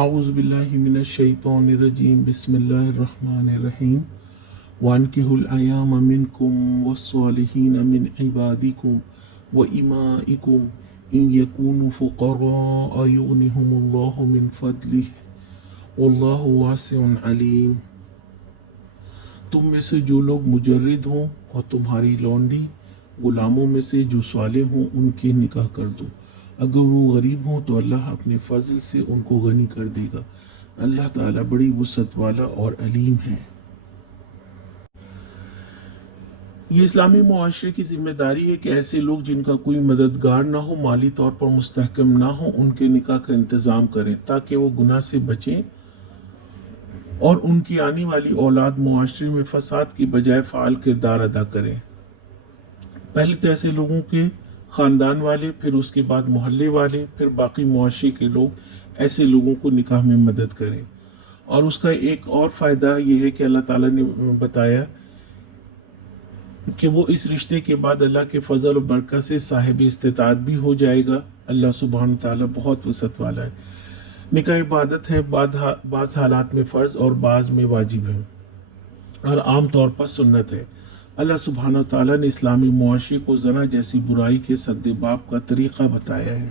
اعوذ باللہ من الشیطان الرجیم بسم اللہ الرحمن الرحیم وانکحوا الایام منکم والصالحین من عبادکم وإمائکم ان یکونوا فقراء یغنہم اللہ من فضلہ واللہ واسع علیم۔ تم میں سے جو لوگ مجرد ہوں اور تمہاری لونڈی غلاموں میں سے جو صالح ہوں ان کے نکاح کر دو، اگر وہ غریب ہوں تو اللہ اپنے فضل سے ان کو غنی کر دے گا۔ اللہ تعالیٰ بڑی وسعت والا اور علیم ہے۔ یہ اسلامی معاشرے کی ذمہ داری ہے کہ ایسے لوگ جن کا کوئی مددگار نہ ہو، مالی طور پر مستحکم نہ ہو، ان کے نکاح کا انتظام کریں تاکہ وہ گناہ سے بچیں اور ان کی آنے والی اولاد معاشرے میں فساد کی بجائے فعال کردار ادا کریں۔ پہلے تو ایسے لوگوں کے خاندان والے، پھر اس کے بعد محلے والے، پھر باقی معاشرے کے لوگ ایسے لوگوں کو نکاح میں مدد کریں۔ اور اس کا ایک اور فائدہ یہ ہے کہ اللہ تعالیٰ نے بتایا کہ وہ اس رشتے کے بعد اللہ کے فضل و برکت سے صاحب استطاعت بھی ہو جائے گا۔ اللہ سبحانہ تعالیٰ بہت وسعت والا ہے۔ نکاح عبادت ہے، بعض حالات میں فرض اور بعض میں واجب ہے اور عام طور پر سنت ہے۔ اللہ سبحانہ تعالیٰ نے اسلامی معاشرے کو زنا جیسی برائی کے سد باب کا طریقہ بتایا ہے۔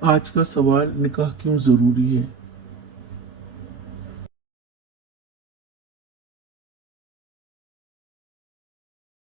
آج کا سوال، نکاح کیوں ضروری ہے؟